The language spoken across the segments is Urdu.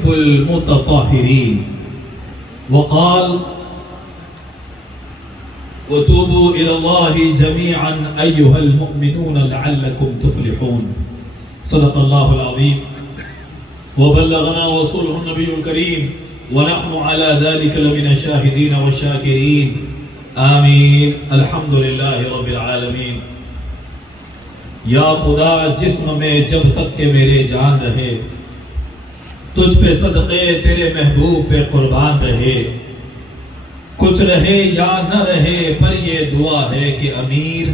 يحب المتطهرين وقال وتوبوا إلى الله جميعا أيها المؤمنون لعلكم تفلحون صدق الله العظيم وبلغنا رسوله النبي الكريم ونحن على ذلك لمن الشاهدين والشاكرين آمین الحمد للہ رب العالمین۔ یا خدا جسم میں جب تک کہ میرے جان رہے، تجھ پہ صدقے تیرے محبوب پہ قربان رہے، کچھ رہے یا نہ رہے پر یہ دعا ہے کہ امیر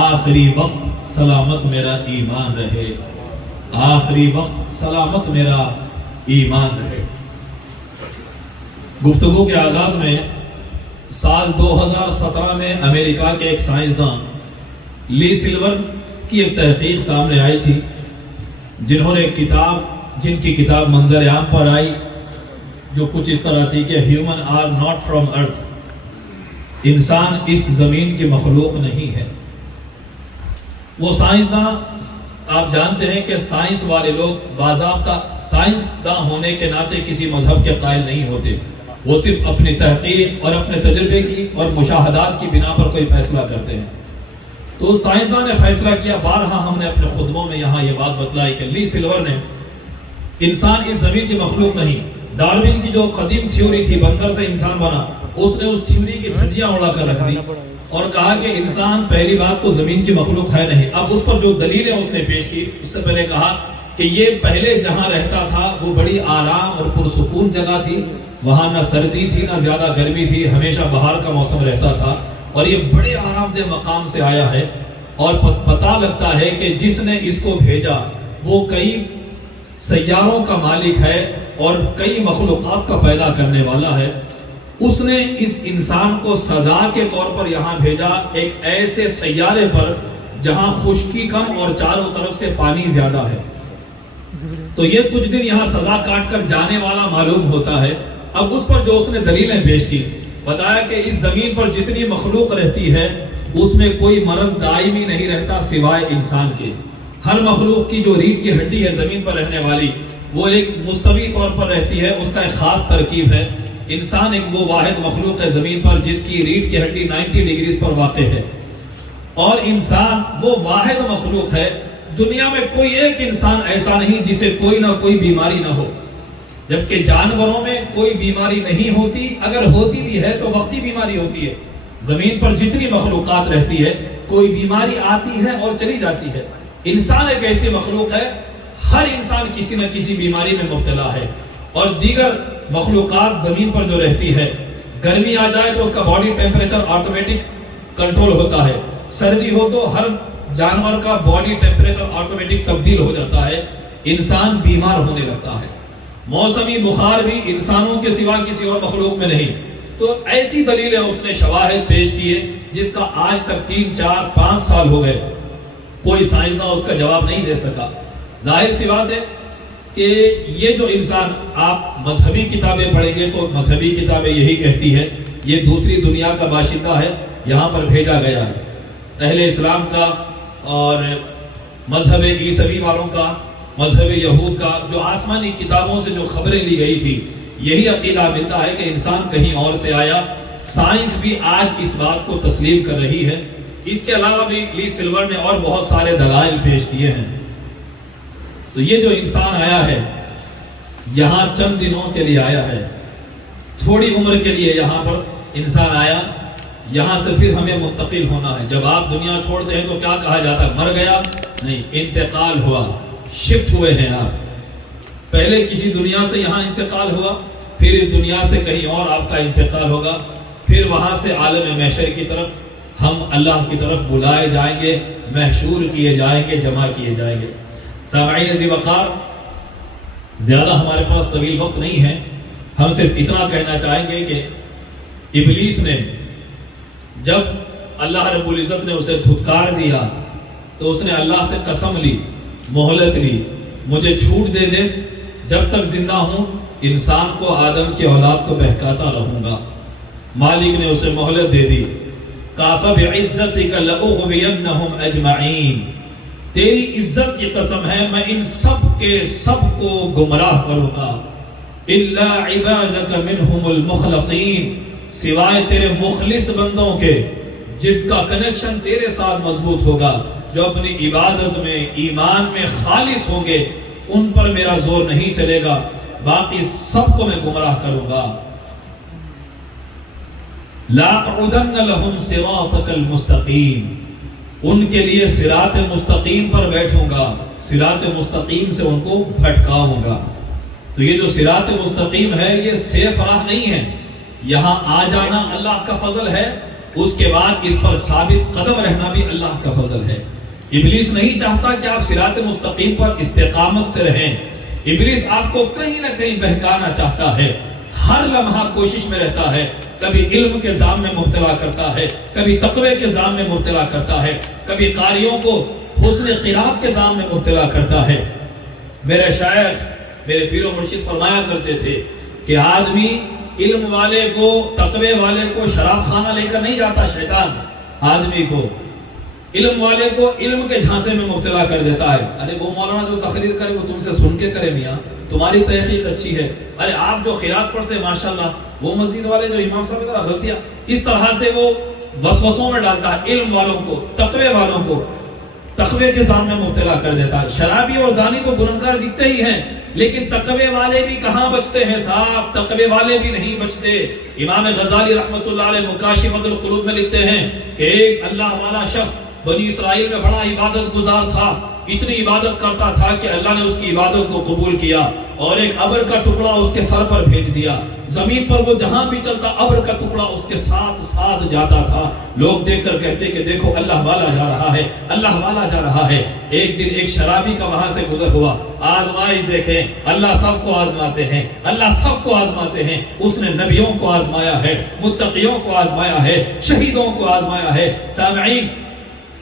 آخری وقت سلامت میرا ایمان رہے، آخری وقت سلامت میرا ایمان رہے۔ گفتگو کے آغاز میں سال 2017 میں امریکہ کے ایک سائنسدان لی سلور کی ایک تحقیق سامنے آئی تھی، جن کی کتاب منظر عام پر آئی، جو کچھ اس طرح تھی کہ ہیومن آر ناٹ فرام ارتھ، انسان اس زمین کی مخلوق نہیں ہے۔ وہ سائنسداں، آپ جانتے ہیں کہ سائنس والے لوگ باضابطہ سائنسداں ہونے کے ناطے کسی مذہب کے قائل نہیں ہوتے، وہ صرف اپنی تحقیق اور اپنے تجربے کی اور مشاہدات کی بنا پر کوئی فیصلہ کرتے ہیں۔ تو سائنسدان نے فیصلہ کیا، بارہا ہم نے اپنے خطبوں میں یہاں یہ بات بتلائی کہ لی سلور نے انسان اس زمین کی مخلوق نہیں، ڈارون کی جو قدیم تھیوری تھی بندر سے انسان بنا، اس نے اس تھیوری کی دھجیاں اڑا کر رکھ دی اور کہا کہ انسان پہلی بات تو زمین کی مخلوق ہے نہیں۔ اب اس پر جو دلیلیں اس نے پیش کی، اس سے پہلے کہا کہ یہ پہلے جہاں رہتا تھا وہ بڑی آرام اور پرسکون جگہ تھی، وہاں نہ سردی تھی نہ زیادہ گرمی تھی، ہمیشہ بہار کا موسم رہتا تھا، اور یہ بڑے آرام دہ مقام سے آیا ہے، اور پتہ لگتا ہے کہ جس نے اس کو بھیجا وہ کئی سیاروں کا مالک ہے اور کئی مخلوقات کا پیدا کرنے والا ہے۔ اس نے اس انسان کو سزا کے طور پر یہاں بھیجا، ایک ایسے سیارے پر جہاں خشکی کم اور چاروں طرف سے پانی زیادہ ہے، تو یہ کچھ دن یہاں سزا کاٹ کر جانے والا معلوم ہوتا ہے۔ اب اس پر جو اس نے دلیلیں پیش کی، بتایا کہ اس زمین پر جتنی مخلوق رہتی ہے اس میں کوئی مرض دائمی نہیں رہتا سوائے انسان کے۔ ہر مخلوق کی جو ریڑھ کی ہڈی ہے زمین پر رہنے والی، وہ ایک مستوی طور پر رہتی ہے، اس کا ایک خاص ترکیب ہے۔ انسان ایک وہ واحد مخلوق ہے زمین پر جس کی ریڑھ کی ہڈی 90 ڈگریز پر واقع ہے، اور انسان وہ واحد مخلوق ہے۔ دنیا میں کوئی ایک انسان ایسا نہیں جسے کوئی نہ کوئی بیماری نہ ہو، جبکہ جانوروں میں کوئی بیماری نہیں ہوتی، اگر ہوتی بھی ہے تو وقتی بیماری ہوتی ہے۔ زمین پر جتنی مخلوقات رہتی ہے کوئی بیماری آتی ہے اور چلی جاتی ہے۔ انسان ایک ایسی مخلوق ہے، ہر انسان کسی نہ کسی بیماری میں مبتلا ہے، اور دیگر مخلوقات زمین پر جو رہتی ہے، گرمی آ جائے تو اس کا باڈی ٹیمپریچر آٹومیٹک کنٹرول ہوتا ہے، سردی ہو تو ہر جانور کا باڈی ٹیمپریچر آٹومیٹک تبدیل ہو جاتا ہے، انسان بیمار ہونے لگتا ہے۔ موسمی بخار بھی انسانوں کے سوا کسی اور مخلوق میں نہیں۔ تو ایسی دلیلیں اس نے شواہد پیش کیے جس کا آج تک 3، 4، 5 سال ہو گئے، کوئی سائنسداں اس کا جواب نہیں دے سکا۔ ظاہر سی بات ہے کہ یہ جو انسان، آپ مذہبی کتابیں پڑھیں گے تو مذہبی کتابیں یہی کہتی ہے یہ دوسری دنیا کا باشندہ ہے، یہاں پر بھیجا گیا ہے۔ اہل اسلام کا اور مذہب عیسوی والوں کا، مذہب یہود کا، جو آسمانی کتابوں سے جو خبریں لی گئی تھی، یہی عقیدہ ملتا ہے کہ انسان کہیں اور سے آیا۔ سائنس بھی آج اس بات کو تسلیم کر رہی ہے۔ اس کے علاوہ بھی لی سلور نے اور بہت سارے دلائل پیش کیے ہیں۔ تو یہ جو انسان آیا ہے یہاں چند دنوں کے لیے آیا ہے، تھوڑی عمر کے لیے یہاں پر انسان آیا، یہاں سے پھر ہمیں منتقل ہونا ہے۔ جب آپ دنیا چھوڑتے ہیں تو کیا کہا جاتا ہے؟ مر گیا؟ نہیں، انتقال ہوا، شفٹ ہوئے ہیں آپ۔ پہلے کسی دنیا سے یہاں انتقال ہوا، پھر اس دنیا سے کہیں اور آپ کا انتقال ہوگا، پھر وہاں سے عالم محشر کی طرف ہم اللہ کی طرف بلائے جائیں گے، محشور کیے جائیں گے، جمع کیے جائیں گے۔ سامعین ذی وقار، زیادہ ہمارے پاس طویل وقت نہیں ہے، ہم صرف اتنا کہنا چاہیں گے کہ ابلیس نے جب اللہ رب العزت نے اسے دھتکار دیا تو اس نے اللہ سے قسم لی، مہلت لی، مجھے چھوٹ دے دے، جب تک زندہ ہوں انسان کو، آدم کی اولاد کو بہکاتا رہوں گا۔ مالک نے اسے مہلت دے دی، کہا فَبِعِزَّتِكَ لَأُغْوِيَنَّهُمْ أَجْمَعِينَ، تیری عزت کی قسم ہے میں ان سب کے سب کو گمراہ کروں گا، الا عبادک منہم المخلصین، سوائے تیرے مخلص بندوں کے جن کا کنیکشن تیرے ساتھ مضبوط ہوگا، جو اپنی عبادت میں ایمان میں خالص ہوں گے، ان پر میرا زور نہیں چلے گا، باقی سب کو میں گمراہ کروں گا۔ لَأَقْعُدَنَّ لَهُمْ صِرَاطَكَ الْمُسْتَقِيمِ، ان کے لیے صراط مستقیم پر بیٹھوں گا، صراط مستقیم سے ان کو بھٹکاؤں گا۔ تو یہ جو صراط مستقیم ہے یہ سیف راہ نہیں ہے، یہاں آ جانا اللہ کا فضل ہے، اس کے بعد اس پر ثابت قدم رہنا بھی اللہ کا فضل ہے۔ ابلیس نہیں چاہتا کہ آپ صراط مستقیم پر استقامت سے رہیں، ابلیس آپ کو کہیں نہ کہیں بہکانا چاہتا ہے، ہر لمحہ کوشش میں رہتا ہے، کبھی علم کے زام میں مبتلا کرتا ہے، کبھی تقوی کے زام میں مبتلا کرتا ہے، کبھی قاریوں کو حسن قرات کے زام میں مبتلا کرتا ہے۔ میرے شیخ میرے پیر و مرشد فرمایا کرتے تھے کہ آدمی علم والے کو تقوی والے کو شراب خانہ لے کر نہیں جاتا، شیطان آدمی کو علم والے کو علم کے جھانسے میں مبتلا کر دیتا ہے۔ ارے وہ مولانا جو تقریر کرے وہ تم سے سن کے کرے میاں، تمہاری تحقیق اچھی ہے، ارے آپ جو قرات پڑھتے ہیں ماشاءاللہ، وہ مسجد والے جو امام صاحب ذرا غلطیاں، اس طرح سے وہ وسوسوں میں ڈالتا ہے، علم والوں کو تقوی والوں کو تقوی کے سامنے مبتلا کر دیتا ہے۔ شرابی اور زانی تو گنہگار دکھتے ہی ہیں، لیکن تقوی والے بھی کہاں بچتے ہیں صاحب، تقوی والے بھی نہیں بچتے۔ امام غزالی رحمۃ اللہ علیہ مکاشفۃ القلوب میں لکھتے ہیں کہ ایک اللہ والا شخص بنی اسرائیل میں بڑا عبادت گزار تھا، اتنی عبادت کرتا تھا کہ اللہ نے اس کی عبادت کو قبول کیا اور ایک ابر کا ٹکڑا اس کے سر پر بھیج دیا، زمین پر وہ جہاں بھی چلتا ابر کا ٹکڑا اس کے ساتھ ساتھ جاتا تھا، لوگ دیکھ کر کہتے کہ دیکھو اللہ والا جا رہا ہے، اللہ والا جا رہا ہے۔ ایک دن ایک شرابی کا وہاں سے گزر ہوا، آزمائش دیکھیں، اللہ سب کو آزماتے ہیں، اللہ سب کو آزماتے ہیں، اس نے نبیوں کو آزمایا ہے، متقیوں کو آزمایا ہے، شہیدوں کو آزمایا ہے۔ سامعین،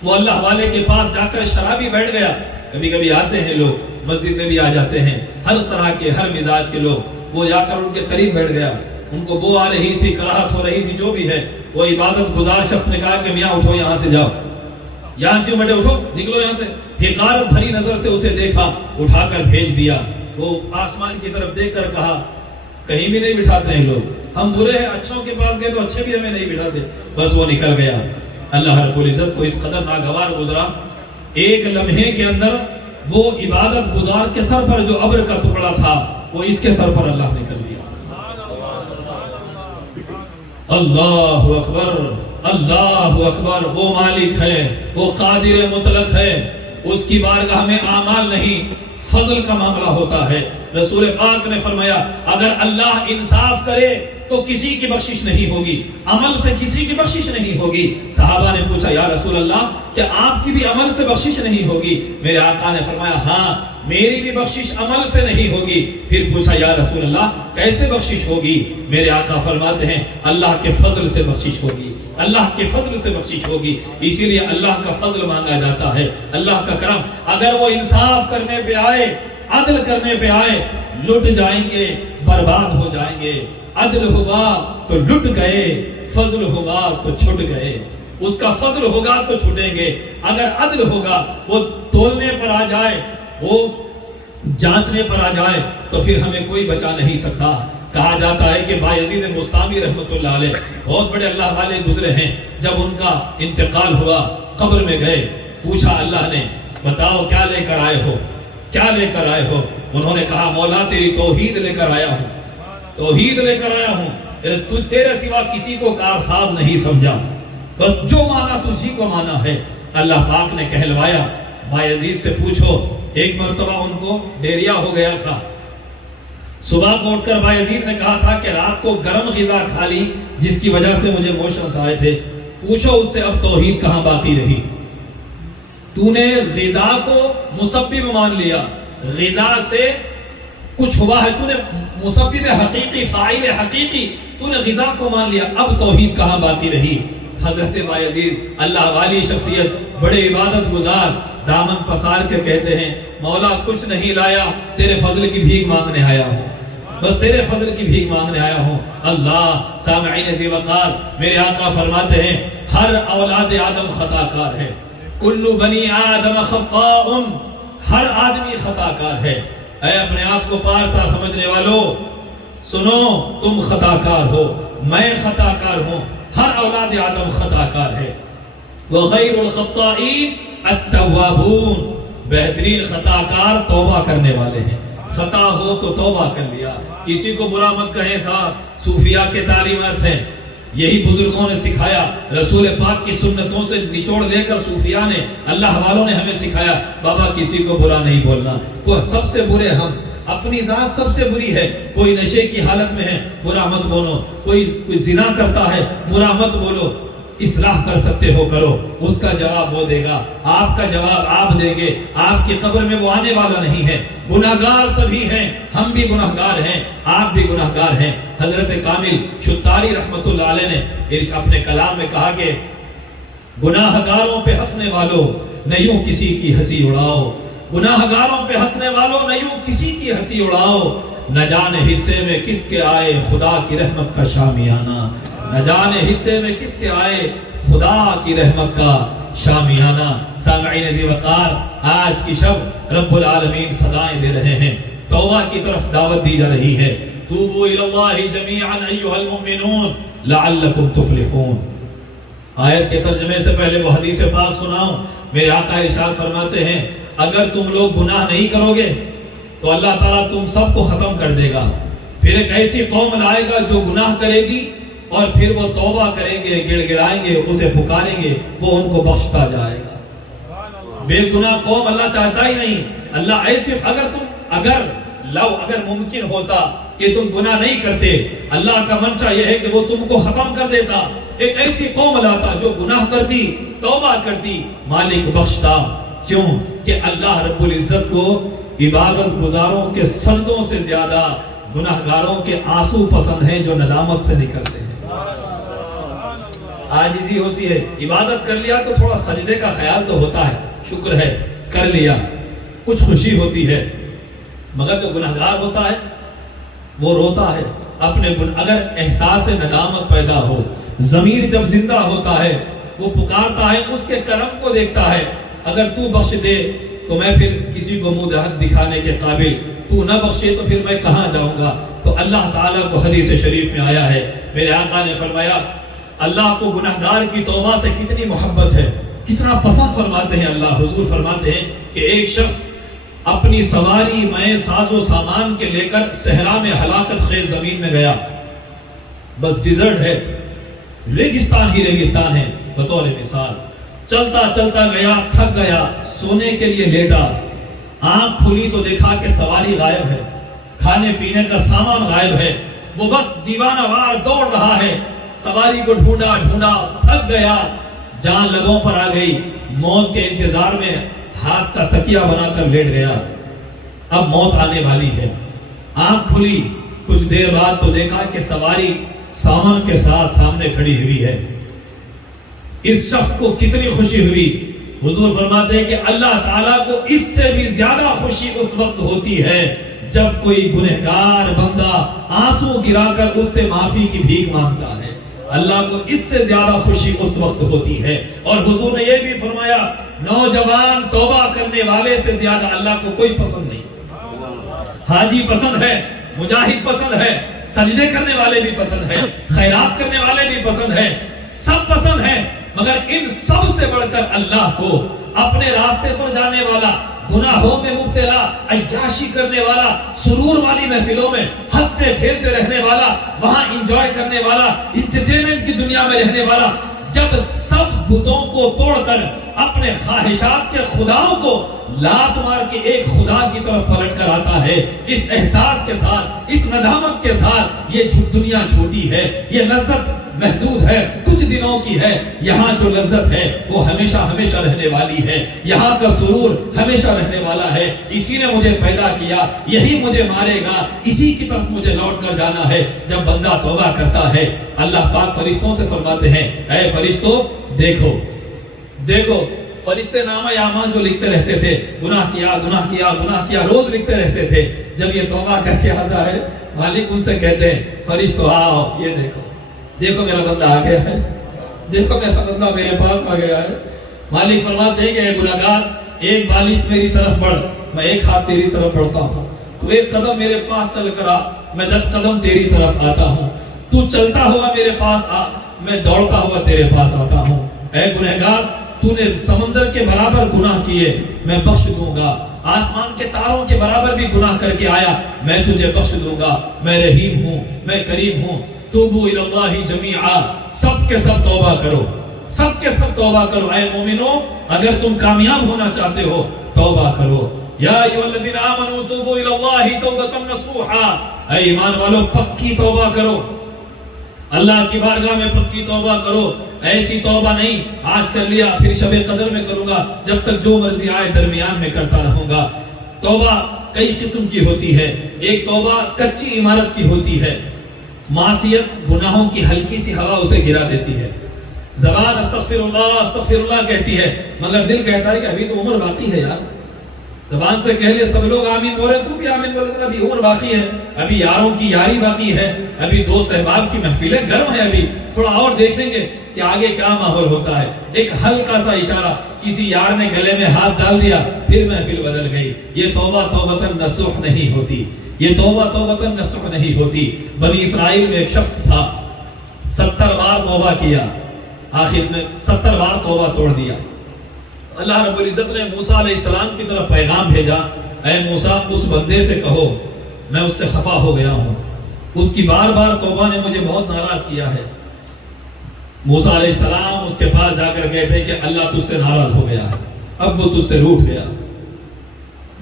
وہ اللہ والے کے پاس جا کر شرابی بیٹھ گیا۔ کبھی کبھی آتے ہیں لوگ، مسجد میں بھی آ جاتے ہیں، ہر طرح کے ہر مزاج کے لوگ، وہ جا کر ان کے قریب بیٹھ گیا، ان کو بو آ رہی تھی، کراہت ہو رہی تھی، جو بھی ہے، وہ عبادت گزار شخص نے کہا کہ میاں اٹھو یہاں سے جاؤ، یہاں کیوں بیٹھے، اٹھو نکلو یہاں سے۔ حقارت بھری نظر سے اسے دیکھا، اٹھا کر بھیج دیا۔ وہ آسمان کی طرف دیکھ کر کہا کہیں بھی نہیں بٹھاتے ہیں لوگ، ہم برے ہیں، اچھوں کے پاس گئے تو اچھے بھی ہمیں نہیں بٹھاتے، بس وہ نکل گیا۔ اللہ رب العزت کو اس قدر ناگوار گزرا، ایک لمحے کے اندر وہ عبادت گزار کے سر پر جو ابر کا ٹکڑا تھا وہ اس کے سر پر اللہ نے کر دیا۔ اللہ اکبر، اللہ اکبر۔ وہ مالک ہے، وہ قادر مطلق ہے، اس کی بارگاہ میں اعمال نہیں فضل کا معاملہ ہوتا ہے۔ رسول پاک نے فرمایا اگر اللہ انصاف کرے تو کسی کی بخشش نہیں ہوگی، عمل سے کسی کی بخشش نہیں ہوگی۔ صحابہ نے پوچھا یا رسول اللہ کیا آپ کی بھی عمل سے بخشش نہیں ہوگی؟ میرے آقا نے فرمایا ہاں میری بھی بخشش عمل سے نہیں ہوگی۔ پھر پوچھا یا رسول اللہ کیسے بخشش ہوگی؟ میرے آقا فرماتے ہیں اللہ کے فضل سے بخشش ہوگی، اللہ کے فضل سے بخشش ہوگی۔ اسی لیے اللہ کا فضل مانگا جاتا ہے، اللہ کا کرم۔ اگر وہ انصاف کرنے پہ آئے، عدل کرنے پہ آئے، لٹ جائیں گے، برباد ہو جائیں گے۔ عدل ہوا تو لٹ گئے، فضل ہوا تو چھٹ گئے۔ اس کا فضل ہوگا تو چھٹیں گے، اگر عدل ہوگا، وہ تولنے پر آ جائے، وہ جانچنے پر آ جائے تو پھر ہمیں کوئی بچا نہیں سکتا۔ کہا جاتا ہے کہ بایزید بستامی رحمۃ اللہ علیہ بہت بڑے اللہ والے گزرے ہیں، جب ان کا انتقال ہوا قبر میں گئے، پوچھا اللہ نے بتاؤ کیا لے کر آئے ہو، کیا لے کر آئے ہو؟ انہوں نے کہا مولا تیری توحید لے کر آیا ہوں، توحید لے کر آیا ہوں، تیرے سوا کسی کو کارساز نہیں سمجھا، بس جو مانا تجھی کو مانا ہے۔ اللہ پاک نے کہلوایا بایزید سے پوچھو، ایک مرتبہ ان کو ڈیریا ہو گیا تھا، صبح کو اٹھ کر بایزید نے کہا تھا کہ رات کو گرم غذا کھا لی جس کی وجہ سے مجھے موشنز آئے تھے، پوچھو اس سے اب توحید کہاں باقی رہی؟ تو نے غذا کو مسبب مان لیا، غذا سے کچھ ہوا ہے، تو نے مسبب حقیقی، فاعل حقیقی، تو نے غذا کو مان لیا، اب توحید کہاں باقی رہی؟ حضرت بایزید اللہ والی شخصیت، بڑے عبادت گزار، دامن پسار کے کہتے ہیں مولا کچھ نہیں لایا، تیرے فضل کی بھیک مانگنے آیا ہوں، بس تیرے فضل کی بھیک مانگنے آیا ہوں۔ اللہ سامعین ذی وقار، میرے آقا فرماتے ہیں ہر اولاد آدم خطا کار ہے، کل بنی آدم خطاء، ہر آدمی خطا کار ہے۔ اے اپنے آپ کو پارسا سمجھنے والوں، سنو، تم خطا کار ہو، میں خطا کار ہوں، ہر اولاد آدم خطا کار ہے۔ وَخَيْرُ الْخَطَّائِينَ التَّوَّابُونَ، بہترین خطا کار توبہ کرنے والے ہیں۔ خطا ہو تو توبہ کر لیا، کسی کو برا مت کہیں صاحب، صوفیاء کے تعلیمات ہیں، یہی بزرگوں نے سکھایا، رسول پاک کی سنتوں سے نچوڑ لے کر صوفیاء نے، اللہ والوں نے ہمیں سکھایا، بابا کسی کو برا نہیں بولنا، سب سے برے ہم، اپنی ذات سب سے بری ہے، کوئی نشے کی حالت میں ہے برا مت بولو، کوئی زنا کرتا ہے برا مت بولو، اصلاح کر سکتے ہو کرو، اس کا جواب وہ دے گا، آپ کا جواب آپ دیں گے، آپ کی قبر میں وہ آنے والا نہیں ہے۔ گناہگار سبھی ہیں، ہم بھی گناہگار ہیں، آپ بھی گناہگار ہیں۔ حضرت کامل شتاری رحمت اللہ علیہ نے اپنے کلام میں کہا کہ گناہگاروں پہ ہنسنے والوں نہ یوں کسی کی ہنسی اڑاؤ، گناہگاروں پہ ہنسنے والوں نہ یوں کسی کی ہنسی اڑاؤ، نہ جانے حصے میں کس کے آئے خدا کی رحمت کا شامیانہ، نہ جانے حصے میں کس کے آئے خدا کی رحمت کا شامیانہ۔ سامعین عزیز وقار، آج کی شب رب العالمین صدائیں دے رہے ہیں، توبہ کی طرف دعوت دی جا رہی ہے۔ توبوا الی اللہ جمیعا ایھا المؤمنون لعلکم تفلحون۔ آیت کے ترجمے سے پہلے وہ حدیث پاک سناؤں، میرے آقا ارشاد فرماتے ہیں اگر تم لوگ گناہ نہیں کرو گے تو اللہ تعالیٰ تم سب کو ختم کر دے گا، پھر ایک ایسی قوم لائے گا جو گناہ کرے گی اور پھر وہ توبہ کریں گے، گڑ گڑائیں گے، اسے پکاریں گے، وہ ان کو بخشتا جائے گا۔ بے گناہ قوم اللہ چاہتا ہی نہیں۔ اللہ ایسے اگر ممکن ہوتا کہ تم گناہ نہیں کرتے، اللہ کا منشا یہ ہے کہ وہ تم کو ختم کر دیتا، ایک ایسی قوم لاتا جو گناہ کرتی، توبہ کرتی، مالک بخشتا۔ کیوں کہ اللہ رب العزت کو عبادت گزاروں کے سجدوں سے زیادہ گناہگاروں کے آنسو پسند ہیں جو ندامت سے نکلتے ہیں۔ عاجزی ہوتی ہے، عبادت کر لیا تو تھوڑا سجدے کا خیال تو ہوتا ہے، شکر ہے کر لیا، کچھ خوشی ہوتی ہے، مگر جو گناہگار ہوتا ہے وہ روتا ہے اپنے اگر احساس ندامت پیدا ہو، ضمیر جب زندہ ہوتا ہے وہ پکارتا ہے، اس کے کرم کو دیکھتا ہے، اگر تو بخش دے تو میں پھر کسی کو منہ دہت دکھانے کے قابل، تو نہ بخشے تو پھر میں کہاں جاؤں گا۔ تو اللہ تعالیٰ کو حدیث شریف میں آیا ہے، میرے آقا نے فرمایا اللہ کو گناہگار کی توبہ سے کتنی محبت ہے، کتنا پسند فرماتے ہیں اللہ۔ حضور فرماتے ہیں کہ ایک شخص اپنی سواری میں ساز و سامان کے لے کر صحرا میں ہلاکت خیز زمین میں گیا، بس ڈیزرٹ ہے، ریگستان ہی ریگستان ہے، بطور مثال چلتا چلتا گیا، تھک گیا، سونے کے لیے لیٹا، آنکھ کھلی تو دیکھا کہ سواری غائب ہے، کھانے پینے کا سامان غائب ہے، وہ بس دیوانہ وار دوڑ رہا ہے، سواری کو ڈھونڈا ڈھونڈا، تھک گیا، جان لبوں پر آ گئی، موت کے انتظار میں ہاتھ کا تکیہ بنا کر لیٹ گیا، اب موت آنے والی ہے، آنکھ کھلی، کچھ دیر بعد تو دیکھا کہ سواری سامان کے ساتھ سامنے کھڑی ہوئی ہے۔ اس شخص کو کتنی خوشی ہوئی، حضور فرماتے ہیں کہ اللہ تعالیٰ کو اس سے بھی زیادہ خوشی اس وقت ہوتی ہے جب کوئی گنہگار بندہ آنسو گرا کر اس سے معافی کی بھیک مانگتا ہے، اللہ کو اس سے زیادہ خوشی اس وقت ہوتی ہے۔ اور حضور نے یہ بھی فرمایا نوجوان توبہ کرنے والے سے زیادہ اللہ کو کوئی پسند نہیں۔ حاجی پسند ہے، مجاہد پسند ہے، سجدے کرنے والے بھی پسند ہے، خیرات کرنے والے بھی پسند ہے، سب پسند ہے، مگر ان سب سے بڑھ کر اللہ کو اپنے راستے پر جانے والا، گناہوں میں مبتلا، عیاشی کرنے والا، سرور والی محفلوں میں ہنستے کھیلتے رہنے والا، وہاں انجوائے کرنے والا، انٹرٹینمنٹ کی دنیا میں رہنے والا، جب سب بتوں کو توڑ کر اپنے خواہشات کے خداؤں کو لات مار کے ایک خدا کی طرف پلٹ کر آتا ہے، اس احساس کے ساتھ، اس ندامت کے ساتھ، یہ دنیا چھوٹی ہے، یہ لذت محدود ہے، کچھ دنوں کی ہے، یہاں جو لذت ہے وہ ہمیشہ ہمیشہ رہنے والی ہے، یہاں کا سرور ہمیشہ رہنے والا ہے، اسی نے مجھے پیدا کیا، یہی مجھے مارے گا، اسی کی طرف مجھے لوٹ کر جانا ہے۔ جب بندہ توبہ کرتا ہے اللہ پاک فرشتوں سے فرماتے ہیں اے فرشتوں دیکھو دیکھو، فرشتے نامہ اعمال جو لکھتے رہتے تھے، گناہ کیا گناہ کیا گناہ کیا، روز لکھتے رہتے تھے، جب یہ توبہ کر کے آتا ہے مالک ان سے کہتے ہیں فرشتوں آؤ، یہ دیکھو دیکھو میرا بندہ آ گیا ہے، دیکھو میرا بندہ میرے پاس آ گیا ہے، مالک فرماتے ہیں کہ اے گناہگار، ایک بالش میری طرف بڑھ، میں ایک ہاتھ تیری طرف بڑھتا ہوں، تو ایک قدم میرے پاس چل کر آ، میں 10 قدم تیری طرف آتا ہوں، تو چلتا ہوا میرے پاس آ، میں دوڑتا ہوا تیرے پاس آتا ہوں۔ اے گنہگار، تو نے سمندر کے برابر گناہ کیے، میں بخش دوں گا، آسمان کے تاروں کے برابر بھی گناہ کر کے آیا، میں تجھے بخش دوں گا، میں رحیم ہوں، میں کریم ہوں۔ توبو الی اللہ جمیعا، سب کے سب توبہ کرو، سب کے سب توبہ کرو۔ اے مومنو، اگر تم کامیاب ہونا چاہتے ہو توبہ کرو۔ یا ایھا الذین آمنوا توبوا الی اللہ توبۃ نصوحا، اے ایمان والو پکی توبہ کرو، اللہ کی بارگاہ میں پکی توبہ کرو۔ ایسی توبہ نہیں آج کر لیا پھر شب قدر میں کروں گا، جب تک جو مرضی آئے درمیان میں کرتا رہوں گا۔ توبہ کئی قسم کی ہوتی ہے۔ ایک توبہ کچی عمارت کی ہوتی ہے، معصیت گناہوں کی ہلکی سی ہوا اسے گرا دیتی ہے، زبان استغفر اللہ کہتی ہے، مگر دل کہتا ہے کہ ابھی تو عمر باقی ہے یار۔ زبان سے کہہ لے سب لوگ آمین بولے، تو بھی آمین بولے، ابھی عمر باقی ہے، ابھی یاروں کی یاری باقی ہے، ابھی دوست احباب کی محفلیں گرم ہے، ابھی تھوڑا اور دیکھیں گے کہ آگے کیا ماحول ہوتا ہے۔ ایک ہلکا سا اشارہ، کسی یار نے گلے میں ہاتھ ڈال دیا، پھر محفل بدل گئی۔ یہ توبہ توبۃ نصوح نہیں ہوتی، یہ توبہ توبۃ نصوح نہیں ہوتی۔ بنی اسرائیل میں ایک شخص تھا، 70 بار توبہ کیا، آخر میں 70 بار توبہ توڑ دیا۔ اللہ رب العزت نے موسیٰ علیہ السلام کی طرف پیغام بھیجا، اے موسیٰ اس بندے سے کہو میں اس سے خفا ہو گیا ہوں، اس کی بار بار توبہ نے مجھے بہت ناراض کیا ہے۔ موسیٰ علیہ السلام اس کے پاس جا کر کہتے ہیں کہ اللہ تجھ سے ناراض ہو گیا ہے، اب وہ تجھ سے روٹھ گیا۔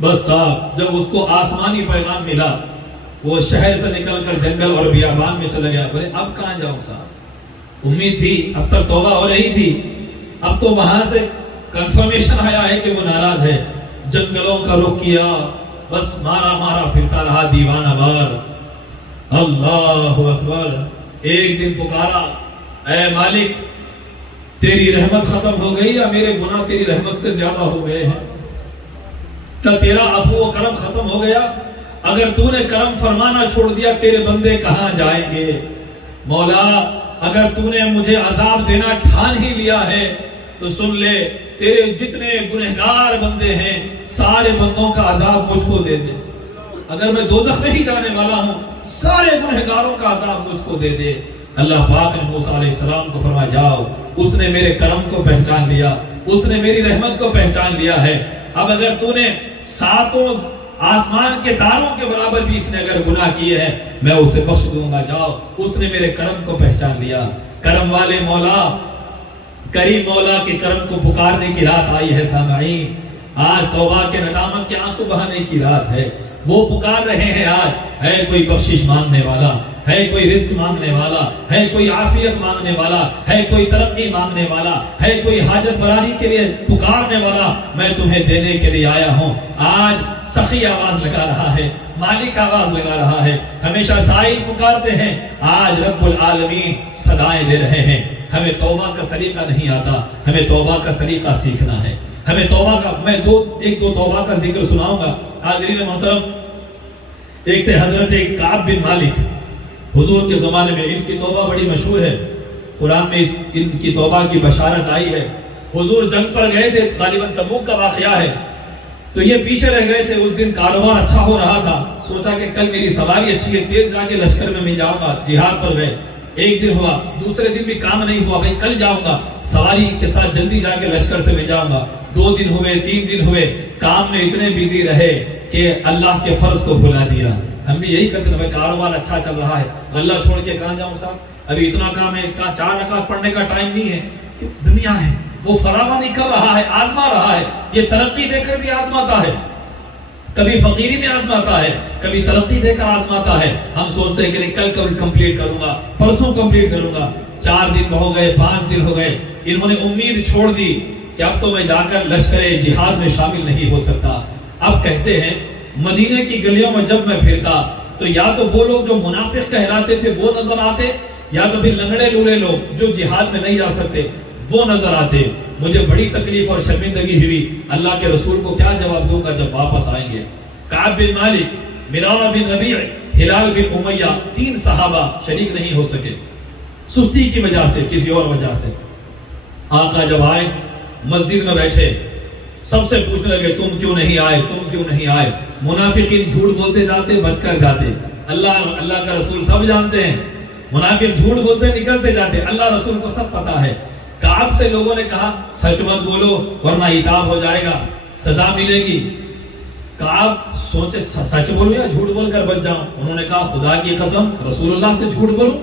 بس صاحب جب اس کو آسمانی پیغام ملا، وہ شہر سے نکل کر جنگل اور بیابان میں چلا گیا۔ بولے اب کہاں جاؤں صاحب، امید تھی اب تک توبہ ہو رہی تھی، اب تو وہاں سے کنفرمیشن آیا ہے کہ وہ ناراض ہے۔ جنگلوں کا رخ کیا، بس مارا مارا پھرتا رہا دیوانہ وار۔ اللہ اکبر، ایک دن پکارا، اے مالک تیری رحمت ختم ہو گئی یا میرے گناہ تیری رحمت سے زیادہ ہو گئے ہیں؟ کیا تیرا عفو و کرم ختم ہو گیا؟ اگر تو نے کرم فرمانا چھوڑ دیا تیرے بندے کہاں جائیں گے؟ مولا اگر تو نے مجھے عذاب دینا ٹھان ہی لیا ہے تو سن لے، تیرے جتنے گنہگار بندے ہیں سارے بندوں کا عذاب مجھ کو دے دے۔ اگر میں دوزخ میں ہی جانے والا ہوں، سارے گنہگاروں کا عذاب مجھ کو دے دے۔ اللہ پاک نے موسیٰ علیہ السلام کو فرمایا جاؤ، اس نے میرے کرم کو پہچان لیا، اس نے میری رحمت کو پہچان لیا ہے۔ اب اگر تو نے ساتوں آسمان کے تاروں کے برابر بھی اس نے اگر گناہ کیے ہیں، میں اسے بخش دوں گا، جاؤ، اس نے میرے کرم کو پہچان لیا۔ کرم والے مولا، کریم مولا کے کرم کو پکارنے کی رات آئی ہے سامعین۔ آج توبہ کے ندامت کے آنسو بہانے کی رات ہے۔ وہ پکار رہے ہیں آج، ہے کوئی بخشش مانگنے والا، ہے کوئی رزق مانگنے والا، ہے کوئی عافیت مانگنے والا، ہے کوئی ترقی مانگنے والا، ہے کوئی حاجت برانی کے لیے پکارنے والا، میں تمہیں دینے کے لیے آیا ہوں۔ آج سخی آواز لگا رہا ہے، مالک آواز لگا رہا ہے، ہمیشہ سائل پکارتے ہیں، آج رب العالمین صدائیں دے رہے ہیں۔ ہمیں توبہ کا سلیقہ نہیں آتا، ہمیں توبہ کا سلیقہ سیکھنا ہے۔ ہمیں توبہ کا، میں ایک دو توبہ کا ذکر سناؤں گا۔ حاضرین محترم، ایک تھے حضرت کعب بن مالک، حضور کے زمانے میں ان کی توبہ بڑی مشہور ہے، قرآن میں ان کی توبہ کی بشارت آئی ہے۔ حضور جنگ پر گئے تھے، غالباً تبوک کا واقعہ ہے، تو یہ پیچھے رہ گئے تھے۔ اس دن کاروبار اچھا ہو رہا تھا، سوچا کہ کل میری سواری اچھی ہے، تیز جا کے لشکر میں مل جاؤں گا۔ جہاد پر گئے، ایک دن ہوا، دوسرے دن بھی کام نہیں ہوا، بھائی کل جاؤں گا سواری کے ساتھ، جلدی جا کے لشکر سے مل جاؤں گا۔ 2 دن ہوئے، 3 دن ہوئے، کام میں اتنے بیزی رہے کہ اللہ کے فرض کو بھلا دیا۔ ہم بھی یہی کرتے ہیں، بھائی کاروبار اچھا چل رہا ہے، غلہ چھوڑ کے کہاں جاؤں صاحب، ابھی اتنا کام ہے، 4 رکعت پڑھنے کا ٹائم نہیں ہے۔ کہ دنیا ہے وہ فراوانی کر رہا ہے، آزما رہا ہے، یہ ترقی دے کر بھی آزماتا ہے، کبھی فقیری میں آزماتا ہے، کبھی ترقی دے کر آزماتا ہے۔ ہم سوچتے ہیں کہ نہیں کل کمپلیٹ کروں گا، پرسوں کمپلیٹ کروں گا، 4 دن ہو گئے، 5 دن ہو گئے، انہوں نے امید چھوڑ دی کہ اب تو میں جا کر لشکر جہاد میں شامل نہیں ہو سکتا۔ اب کہتے ہیں مدینے کی گلیوں میں جب میں پھرتا تو یا تو وہ لوگ جو منافق کہلاتے تھے وہ نظر آتے، یا تو پھر لنگڑے لولے لوگ جو جہاد میں نہیں جا سکتے وہ نظر آتے۔ مجھے بڑی تکلیف اور شرمندگی ہوئی، اللہ کے رسول کو کیا جواب دوں گا جب واپس آئیں گے۔ کعب بن مالک، مرارہ بن ربیع، ہلال بن امیہ، 3 صحابہ شریک نہیں ہو سکے، سستی کی وجہ سے، کسی اور وجہ سے۔ آقا جب آئے مسجد میں بیٹھے سب سے پوچھنے لگے تم کیوں نہیں آئے، تم کیوں نہیں آئے۔ منافقین جھوٹ بولتے جاتے بچ کر جاتے، اللہ کا رسول سب جانتے ہیں، منافق جھوٹ بولتے نکلتے جاتے، اللہ رسول کو سب پتا ہے۔ کعب سے لوگوں نے کہا سچ مت بولو ورنہ عتاب ہو جائے گا، سزا ملے گی۔ کعب سوچے سچ بولو یا جھوٹ بول کر بچ جاؤں؟ انہوں نے کہا خدا کی قسم رسول اللہ سے جھوٹ بولو،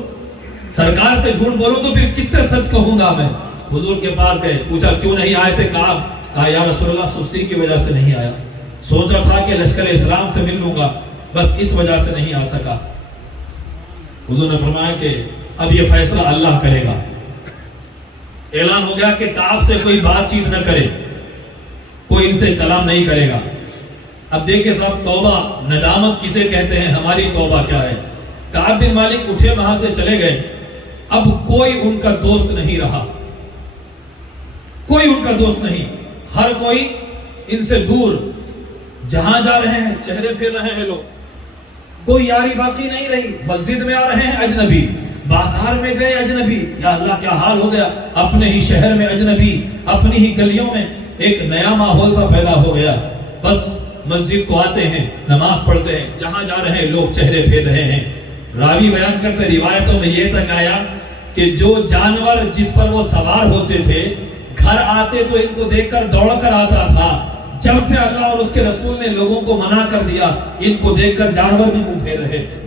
سرکار سے جھوٹ بولو تو پھر کس سے سچ کہوں گا میں؟ حضور کے پاس گئے، پوچھا کیوں نہیں آئے تھے کعب؟ کہا یا رسول اللہ سستی کی وجہ سے نہیں آیا، سوچا تھا کہ لشکر اسلام سے مل لوں گا، بس اس وجہ سے نہیں آ سکا۔ حضور نے فرمایا کہ اب یہ فیصلہ اللہ کرے گا۔ اعلان ہو گیا کہ کعب سے کوئی بات چیت نہ کرے، کوئی ان سے کلام نہیں کرے گا۔ اب دیکھیں صاحب توبہ ندامت کسے کہتے ہیں، ہماری توبہ کیا ہے۔ کعب بن مالک اٹھے وہاں سے چلے گئے، اب کوئی ان کا دوست نہیں رہا، کوئی ان کا دوست نہیں، ہر کوئی ان سے دور، جہاں جا رہے ہیں چہرے پھیر رہے ہیں لوگ، کوئی یاری باقی نہیں رہی۔ مسجد میں آ رہے ہیں اجنبی، بازار میں گئے اجنبی، یا اللہ کیا حال ہو گیا، اپنے ہی شہر میں اجنبی، اپنی ہی گلیوں میں ایک نیا ماحول سا پیدا ہو گیا۔ بس مسجد کو آتے ہیں، نماز پڑھتے ہیں، جہاں جا رہے ہیں لوگ چہرے پھیر رہے ہیں۔ راوی بیان کرتے روایتوں میں یہ تک آیا کہ جو جانور جس پر وہ سوار ہوتے تھے گھر آتے تو ان کو دیکھ کر دوڑ کر آتا تھا، جب سے اللہ اور اس کے رسول نے لوگوں کو منع کر دیا ان کو دیکھ کر جانور بھی منہ پھیر رہے تھے۔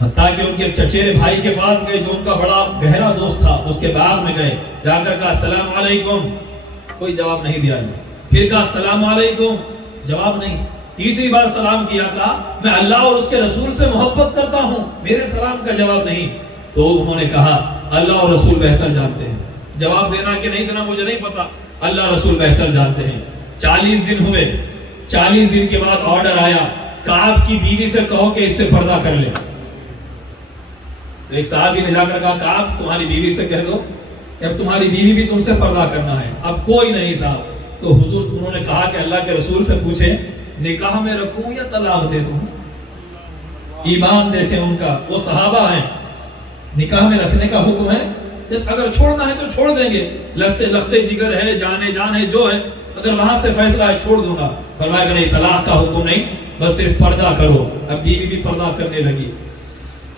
حتیٰ کہ ان کے چچیرے بھائی کے پاس گئے جو ان کا بڑا گہرا دوست تھا، اس کے باغ میں گئے، جا کر کہا السلام علیکم، کوئی جواب نہیں دیا، پھر کہا السلام علیکم، جواب نہیں، تیسری بار سلام کیا، کہا میں اللہ اور اس کے رسول سے محبت کرتا ہوں، میرے سلام کا جواب نہیں۔ تو انہوں نے کہا اللہ اور رسول بہتر جانتے ہیں، جواب دینا کہ نہیں دینا مجھے نہیں پتا، اللہ رسول بہتر جانتے ہیں۔ 40 دن ہوئے، 40 دن کے بعد آرڈر آیا کعب کی بیوی سے کہو کہ اس سے پردہ کر لے۔ ایک صحابی نے جا کر کہا کعب تمہاری بیوی سے کہہ دو اب تمہاری بیوی بھی تم سے پردہ کرنا ہے۔ اب کوئی نہیں صاحب، تو حضور انہوں نے کہا کہ اللہ کے رسول سے پوچھیں نکاح میں رکھوں یا طلاق دے دوں؟ ایمان دیکھیں ان کا، وہ صحابہ ہیں، نکاح میں رکھنے کا حکم ہے، اگر چھوڑنا ہے تو چھوڑ دیں گے، لختے جگر ہے، جانے جان ہے، جو ہے، اگر وہاں سے فیصلہ ہے چھوڑ دوں گا۔ فرمایا کہ نہیں طلاق کا حکم نہیں، بس صرف پردہ کرو۔ اب بیوی بھی پردہ کرنے لگی۔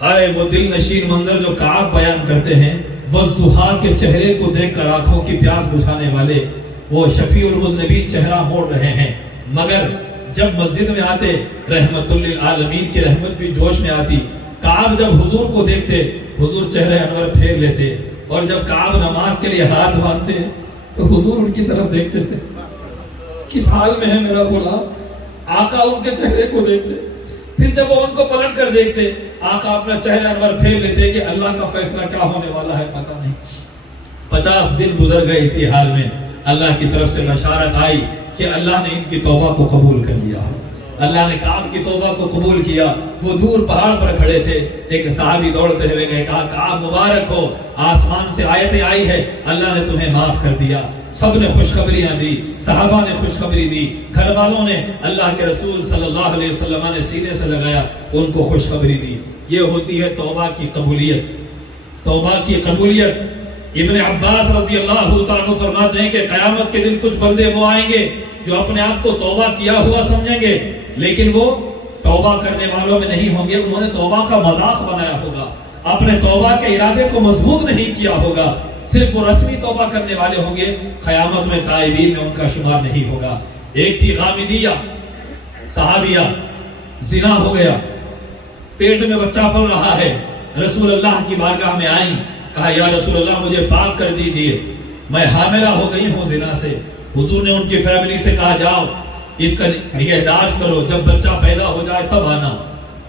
ہائے وہ دل نشین منظر جو کعب بیان کرتے ہیں، والضحیٰ کے چہرے کو دیکھ کر آنکھوں کی پیاس بجھانے والے وہ شفیع المذنبین چہرہ موڑ رہے ہیں، مگر جب مسجد میں آتے رحمت للعالمین کی رحمت بھی جوش میں آتی۔ کعب جب حضور کو دیکھتے حضور چہرے انور پھیر لیتے، اور جب کعب نماز کے لیے ہاتھ باندھتے تو حضور ان کی طرف دیکھتے تھے، کس حال میں ہے میرا غلام؟ آقا ان کے چہرے کو دیکھتے، پھر جب وہ ان کو پلٹ کر دیکھتے آقا اپنا چہرہ انور پھیر لیتے کہ اللہ کا فیصلہ کیا ہونے والا ہے پتہ نہیں۔ 50 دن گزر گئے اسی حال میں، اللہ کی طرف سے بشارت آئی کہ اللہ نے ان کی توبہ کو قبول کر لیا، اللہ نے کعب کی توبہ کو قبول کیا۔ وہ دور پہاڑ پر کھڑے تھے، ایک صحابی دوڑتے ہوئے گئے، کہا کعب مبارک ہو، آسمان سے آیتیں آئی ہے، اللہ نے تمہیں معاف کر دیا۔ سب نے خوشخبریاں دی، صحابہ نے خوشخبری دی، گھر والوں نے، اللہ کے رسول صلی اللہ علیہ وسلم نے سینے سے لگایا، ان کو خوشخبری دی۔ یہ ہوتی ہے توبہ کی قبولیت، توبہ کی قبولیت۔ ابن عباس رضی اللہ تعالیٰ فرماتے ہیں کہ قیامت کے دن کچھ بندے وہ آئیں گے جو اپنے آپ کو توبہ کیا ہوا سمجھیں گے، لیکن وہ توبہ کرنے والوں میں نہیں ہوں گے، انہوں نے توبہ کا مذاق بنایا ہوگا، اپنے توبہ کے ارادے کو مضبوط نہیں کیا ہوگا، صرف وہ رسمی توبہ کرنے والے ہوں گے، قیامت میں تائبین میں ان کا شمار نہیں ہوگا۔ ایک تھی غامدیہ صحابیہ، زنا ہو گیا، پیٹ میں بچہ پل رہا ہے، رسول اللہ کی بارگاہ میں آئیں، کہا یا رسول اللہ مجھے پاک کر دیجئے، میں حاملہ ہو گئی ہوں زنا سے۔ حضور نے ان کی فیملی سے کہا جاؤ اس کا نگہداشت کرو، جب بچہ پیدا ہو جائے تب آنا۔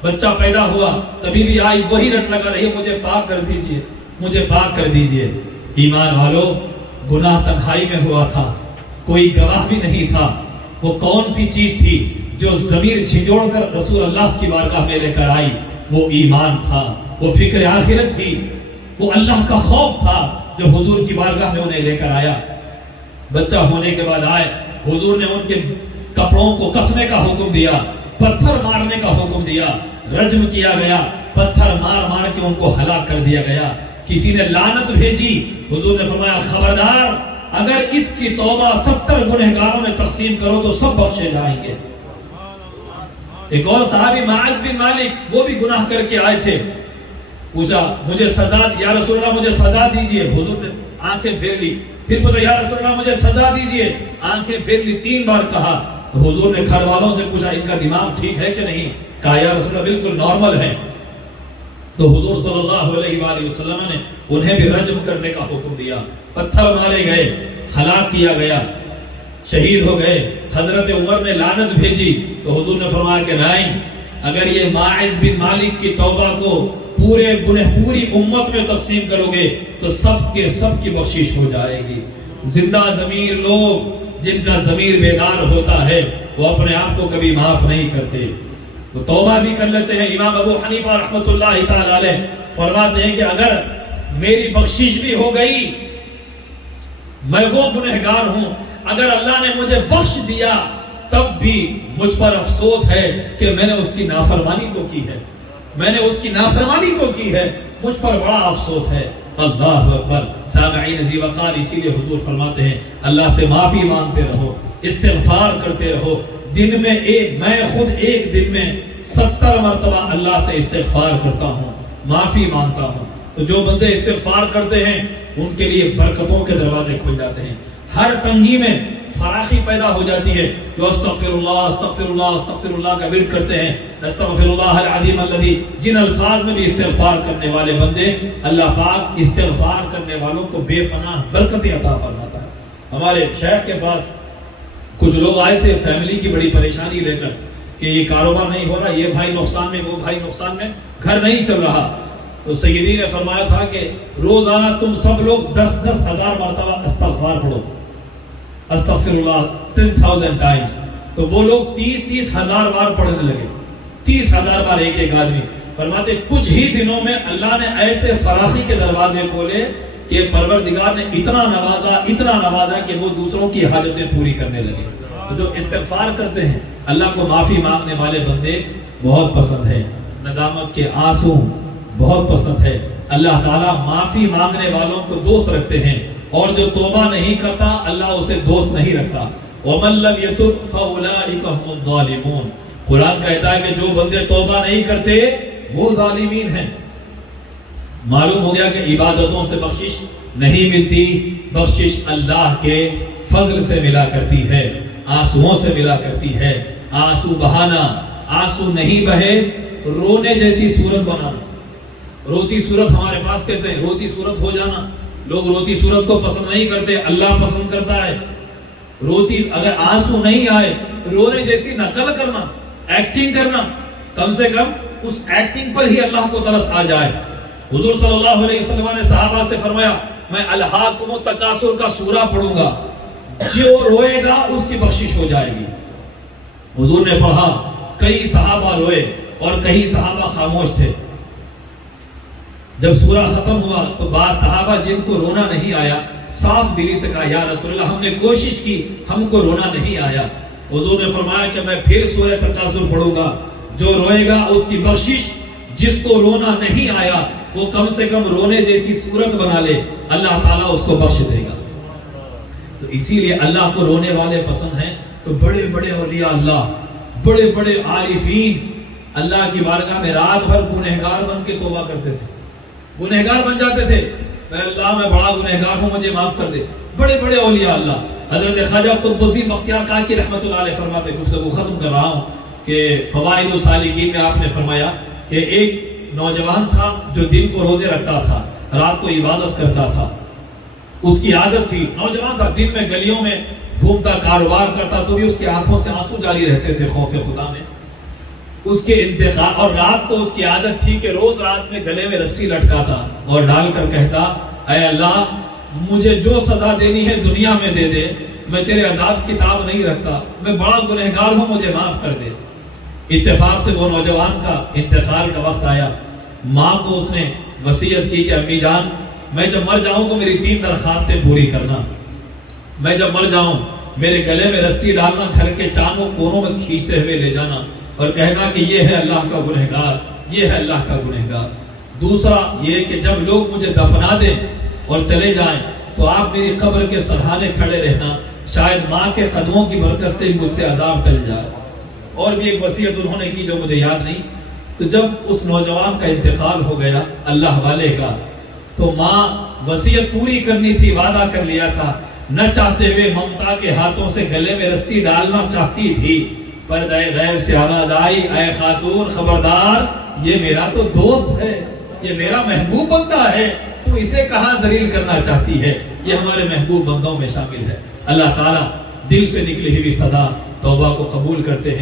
بچہ پیدا ہوا، تبھی بھی آئی، وہی رٹ لگا رہی، مجھے پاک کر دیجئے، مجھے پاک کر دیجئے۔ ایمان والو، گناہ تنہائی میں ہوا تھا، کوئی گواہ بھی نہیں تھا۔ وہ کون سی چیز تھی جو ضمیر جھنجھوڑ کر رسول اللہ کی بارگاہ میں لے کر آئی؟ وہ ایمان تھا، وہ فکر آخرت تھی، وہ اللہ کا خوف تھا جو حضور کی بارگاہ میں انہیں لے کر آیا۔ بچہ ہونے کے بعد آئے، حضور نے ان کے کپڑوں کو کسنے کا حکم دیا، پتھر مارنے کا حکم دیا، رجم کیا گیا، پتھر مار مار کے ان کو ہلاک کر دیا گیا۔ کسی نے لعنت بھیجی، حضور نے فرمایا خبردار اگر اس کی توبہ 70 گنہگاروں میں تقسیم کرو تو سب بخشے جائیں گے۔ ایک اور صحابی معاذ بن مالک، وہ بھی گناہ کر کے آئے تھے، پوچھا مجھے سزا، یا رسول اللہ مجھے سزا دیجئے، حضور نے آنکھیں پھیر لی، پھر پوچھا یا رسول اللہ مجھے سزا دیجئے، آنکھیں پھیر لی، 3 بار کہا۔ حضور نے گھر والوں سے پوچھا ان کا دماغ ٹھیک ہے کہ نہیں؟ کہا یا رسول اللہ بالکل نارمل ہے۔ تو حضور صلی اللہ علیہ وآلہ وسلم نے انہیں بھی رجم کرنے کا حکم دیا، پتھر مارے گئے، ہلاک کیا گیا، شہید ہو گئے۔ حضرت عمر نے لعنت بھیجی تو حضور نے فرمایا کہ نہیں، اگر یہ ماعز بن مالک کی توبہ کو پوری امت میں تقسیم کرو گے تو سب کے سب کی بخشش ہو جائے گی۔ زندہ ضمیر لوگ جن کا ضمیر بیدار ہوتا ہے وہ اپنے آپ کو کبھی معاف نہیں کرتے، وہ توبہ بھی کر لیتے ہیں۔ امام ابو حنیفہ رحمۃ اللہ تعالی علیہ فرماتے ہیں کہ اگر میری بخشش بھی ہو گئی، میں وہ گنہگار ہوں، اگر اللہ نے مجھے بخش دیا تب بھی مجھ پر افسوس ہے کہ میں نے اس کی نافرمانی تو کی ہے، میں نے اس کی نافرمانی تو کی ہے، مجھ پر بڑا افسوس ہے۔ اللہ اکبر۔ سامعین ذی وقار، اسی لیے حضور فرماتے ہیں اللہ سے معافی مانگتے رہو، استغفار کرتے رہو۔ دن میں میں خود ایک دن میں 70 مرتبہ اللہ سے استغفار کرتا ہوں، معافی مانگتا ہوں۔ تو جو بندے استغفار کرتے ہیں ان کے لیے برکتوں کے دروازے کھل جاتے ہیں، ہر تنگی میں فراخی پیدا ہو جاتی ہے۔ جو استغفر اللہ استغفر اللہ استغفر اللہ کا ورد کرتے ہیں، استغفر اللہ العظیم الذی، جن الفاظ میں بھی استغفار کرنے والے بندے، اللہ پاک استغفار کرنے والوں کو بے پناہ برکتیں عطا فرماتا ہے۔ ہمارے شیخ کے پاس کچھ لوگ آئے تھے فیملی کی بڑی پریشانی لے کر کہ یہ کاروبار نہیں ہو رہا، یہ بھائی نقصان میں، وہ بھائی نقصان میں، گھر نہیں چل رہا۔ تو سیدی نے فرمایا تھا کہ روزانہ تم سب لوگ 10,000 مرتبہ استغفار پڑھو، استغفر اللہ 10,000 ٹائمز۔ تو وہ لوگ 30,000 بار پڑھنے لگے، 30,000 بار ایک آدمی۔ فرماتے کچھ ہی دنوں میں اللہ نے ایسے فراخی کے دروازے کھولے کہ پروردگار نے اتنا نوازا کہ وہ دوسروں کی حاجتیں پوری کرنے لگے۔ تو جو استغفار کرتے ہیں اللہ کو معافی مانگنے والے بندے بہت پسند ہے، ندامت کے آنسو بہت پسند ہے۔ اللہ تعالیٰ معافی مانگنے والوں کو دوست رکھتے ہیں، اور جو توبہ نہیں کرتا اللہ اسے دوست نہیں رکھتا۔ وَمَن لَّمْ يَتُبْ فَأُولَٰئِكَ هُمُ الظَّالِمُونَ۔ قرآن کہتا ہے کہ جو بندے توبہ نہیں کرتے وہ ظالمین ہیں۔ معلوم ہو گیا کہ عبادتوں سے بخشش نہیں ملتی، بخشش اللہ کے فضل سے ملا کرتی ہے، آنسوؤں سے ملا کرتی ہے۔ آنسو بہانا، آنسو نہیں بہے، رونے جیسی صورت بنانا۔ روتی صورت ہمارے پاس کہتے ہیں، روتی صورت ہو جانا۔ لوگ روتی صورت کو پسند نہیں کرتے، اللہ پسند کرتا ہے۔ روتی، اگر آنسو نہیں آئے، رونے جیسی نقل کرنا، ایکٹنگ کرنا، کم سے کم اس ایکٹنگ پر ہی اللہ کو ترس آ جائے۔ حضور صلی اللہ علیہ وسلم نے صحابہ سے فرمایا میں الہاکم التکاثر کا سورہ پڑھوں گا، جو روئے گا اس کی بخشش ہو جائے گی۔ حضور نے پڑھا، کئی صحابہ روئے اور کئی صحابہ خاموش تھے۔ جب سورہ ختم ہوا تو بعض صحابہ جن کو رونا نہیں آیا صاف دلی سے کہا یا رسول اللہ ہم نے کوشش کی، ہم کو رونا نہیں آیا۔ حضور نے فرمایا کہ میں پھر سورہ تکاثر پڑھوں گا، جو روئے گا اس کی بخشش، جس کو رونا نہیں آیا وہ کم سے کم رونے جیسی صورت بنا لے، اللہ تعالیٰ اس کو بخش دے گا۔ تو اسی لیے اللہ کو رونے والے پسند ہیں۔ تو بڑے بڑے اولیاء اللہ، بڑے بڑے عارفین اللہ کی بارگاہ میں رات بھر گنہگار بن کے توبہ کرتے تھے، گنہگار بن جاتے تھے، میں اللہ میں بڑا گنہگار ہوں مجھے معاف کر دے۔ بڑے بڑے اولیاء اللہ، حضرت خواجہ قطب الدین بختیار کاکی رحمۃ اللہ علیہ فرماتے، گفتگو ختم کر رہا ہوں، کہ فوائد السالکین میں آپ نے فرمایا کہ ایک نوجوان تھا جو دن کو روزے رکھتا تھا، رات کو عبادت کرتا تھا، اس کی عادت تھی، نوجوان تھا، دن میں گلیوں میں گھومتا، کاروبار کرتا تو بھی اس کی آنکھوں سے آنسو جاری رہتے تھے خوف خدا میں۔ اس کے انتخاب، اور رات کو اس کی عادت تھی کہ روز رات میں گلے میں رسی لٹکاتا اور ڈال کر کہتا اے اللہ مجھے جو سزا دینی ہے دنیا میں دے دے، میں تیرے عذاب کتاب نہیں رکھتا، میں بڑا گنہگار ہوں مجھے معاف کر دے۔ اتفاق سے وہ نوجوان کا انتقال کا وقت آیا، ماں کو اس نے وصیت کی کہ امی جان میں جب مر جاؤں تو میری 3 درخواستیں پوری کرنا، میں جب مر جاؤں میرے گلے میں رسی ڈالنا، گھر کے چاروں کونوں میں کھینچتے ہوئے لے جانا اور کہنا کہ یہ ہے اللہ کا گنہگار، یہ ہے اللہ کا گنہگار۔ دوسرا یہ کہ جب لوگ مجھے دفنا دیں اور چلے جائیں تو آپ میری قبر کے سرحانے کھڑے رہنا، شاید ماں کے قدموں کی برکت سے مجھ سے عذاب ٹل جائے۔ اور بھی ایک وصیت انہوں نے کی جو مجھے یاد نہیں۔ تو جب اس نوجوان کا انتقال ہو گیا اللہ والے کا، تو ماں وصیت پوری کرنی تھی، وعدہ کر لیا تھا، نہ چاہتے ہوئے ممتا کے ہاتھوں سے گلے میں رسی ڈالنا چاہتی تھی۔ پردہ غیب سے آواز آئی، اے خاتون خبردار، یہ میرا تو دوست ہے، یہ میرا محبوب بندہ ہے، تو اسے کہاں ذلیل کرنا چاہتی ہے؟ یہ ہمارے محبوب بندوں میں شامل ہے۔ اللہ تعالیٰ دل سے نکلی ہوئی صدا توبہ کو قبول کرتے ہیں۔